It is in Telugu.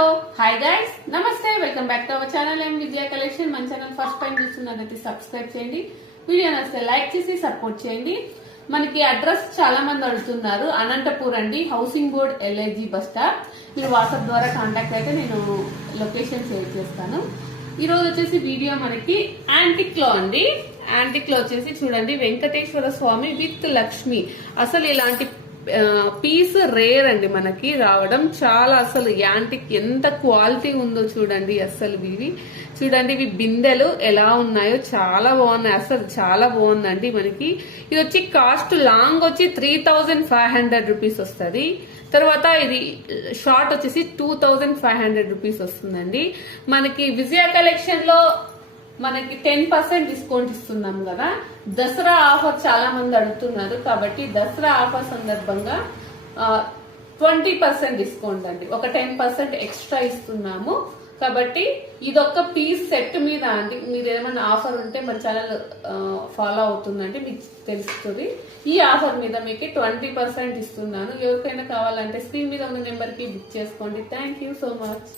హలో హాయ్ గైస్ నమస్తే welcome back to our channel M Vijaya collection. మన ఛానల్ ఫస్ట్ టైం చూస్తున్నట్లయితే సబ్స్క్రైబ్ చేయండి, వీడియో నచ్చితే లైక్ చేసి సపోర్ట్ చేయండి. మనకి అడ్రస్ చాలా మంది అడుగుతున్నారు, అనంతపూర్ అండి, housing board LIG bus stop. మీరు వాట్సాప్ ద్వారా కాంటాక్ట్ అయితే నేను లొకేషన్ షేర్ చేస్తాను. ఈ రోజు వచ్చేసి వీడియో మనకి యాంటిక్ లో అండి. యాంటిక్ లో వచ్చేసి చూడండి, వెంకటేశ్వర స్వామి విత్ లక్ష్మి. అసలు ఇలాంటి పీస్ రేర్ అండి మనకి రావడం. చాలా అసలు యాంటిక్ ఎంత క్వాలిటీ ఉందో చూడండి. అసలు ఇవి చూడండి, ఇవి బిందెలు ఎలా ఉన్నాయో చాలా బాగున్నాయి, అసలు చాలా బాగుందండి. మనకి ఇది వచ్చి కాస్ట్ లాంగ్ వచ్చి 3500 రూపీస్ వస్తుంది. తర్వాత ఇది షార్ట్ వచ్చేసి 2500 రూపీస్ వస్తుందండి. మనకి విజయ కలెక్షన్ లో మనకి 10% డిస్కౌంట్ ఇస్తున్నాం కదా. దసరా ఆఫర్ చాలా మంది అడుగుతున్నారు కాబట్టి దసరా ఆఫర్ సందర్భంగా 20% డిస్కౌంట్ అండి, ఒక 10% ఎక్స్ట్రా ఇస్తున్నాము. కాబట్టి ఇదొక్క పీస్ సెట్ మీద అండి, మీరు ఏమైనా ఆఫర్ ఉంటే మన ఛానల్ ఫాలో అవుతుందంటే మీకు తెలుస్తుంది. ఈ ఆఫర్ మీద మీకు 20% ఇస్తున్నాను. ఎవరికైనా కావాలంటే స్క్రీన్ మీద ఉన్న నెంబర్ కి బుక్ చేసుకోండి. Thank you so much.